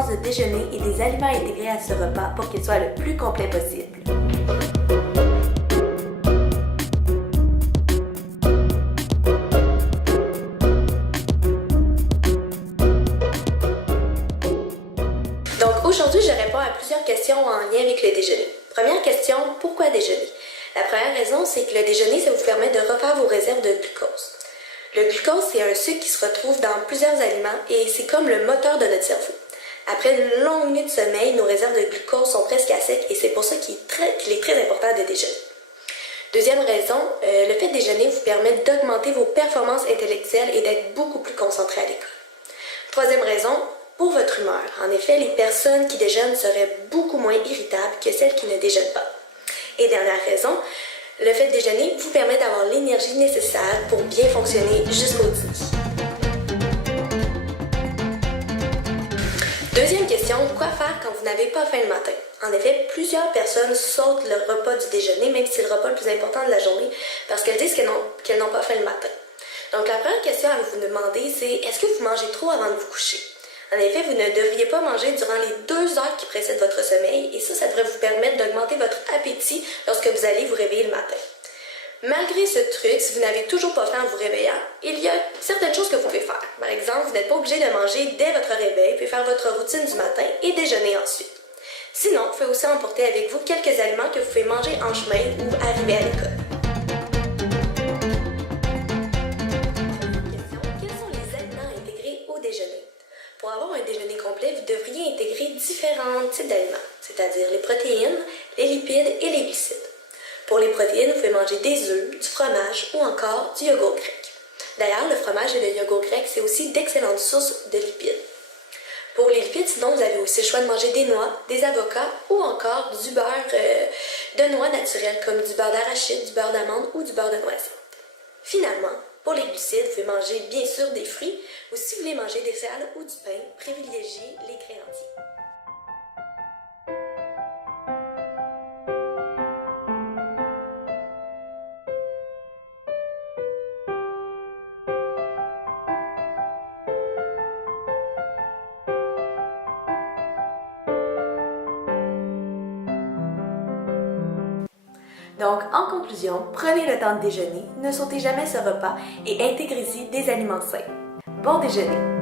l'importance de déjeuner et des aliments intégrés à ce repas pour qu'il soit le plus complet possible. Donc aujourd'hui, je réponds à plusieurs questions en lien avec le déjeuner. Première question, pourquoi déjeuner? La première raison, c'est que le déjeuner, ça vous permet de refaire vos réserves de glucose. Le glucose, c'est un sucre qui se retrouve dans plusieurs aliments et c'est comme le moteur de notre cerveau. Après une longue nuit de sommeil, nos réserves de glucose sont presque à sec et c'est pour ça qu'il est très important de déjeuner. Deuxième raison, le fait de déjeuner vous permet d'augmenter vos performances intellectuelles et d'être beaucoup plus concentré à l'école. Troisième raison, pour votre humeur. En effet, les personnes qui déjeunent seraient beaucoup moins irritables que celles qui ne déjeunent pas. Et dernière raison, le fait de déjeuner vous permet d'avoir l'énergie nécessaire pour bien fonctionner jusqu'au dîner. Deuxième question, quoi faire quand vous n'avez pas faim le matin? En effet, plusieurs personnes sautent le repas du déjeuner, même si c'est le repas le plus important de la journée, parce qu'elles disent qu'elles n'ont pas faim le matin. Donc la première question à vous demander, c'est est-ce que vous mangez trop avant de vous coucher? En effet, vous ne devriez pas manger durant les 2 heures qui précèdent votre sommeil, et ça devrait vous permettre d'augmenter votre appétit lorsque vous allez vous réveiller le matin. Malgré ce truc, si vous n'avez toujours pas faim en vous réveillant, il y a certaines choses que vous pouvez faire. Par exemple, vous n'êtes pas obligé de manger dès votre réveil, puis faire votre routine du matin et déjeuner ensuite. Sinon, vous pouvez aussi emporter avec vous quelques aliments que vous pouvez manger en chemin ou arriver à l'école. Quels sont les aliments intégrés au déjeuner? Pour avoir un déjeuner complet, vous devriez intégrer différents types d'aliments, c'est-à-dire les protéines, les lipides et les glucides. Pour les protéines, vous pouvez manger des œufs, du fromage ou encore du yogourt grec. D'ailleurs, le fromage et le yogourt grec, c'est aussi d'excellentes sources de lipides. Pour les lipides, sinon, vous avez aussi le choix de manger des noix, des avocats ou encore du beurre de noix naturel, comme du beurre d'arachide, du beurre d'amande ou du beurre de noisette. Finalement, pour les glucides, vous pouvez manger bien sûr des fruits, ou si vous voulez manger des céréales ou du pain, privilégiez les grains entiers. Donc, en conclusion, prenez le temps de déjeuner, ne sautez jamais ce repas et intégrez-y des aliments sains. Bon déjeuner!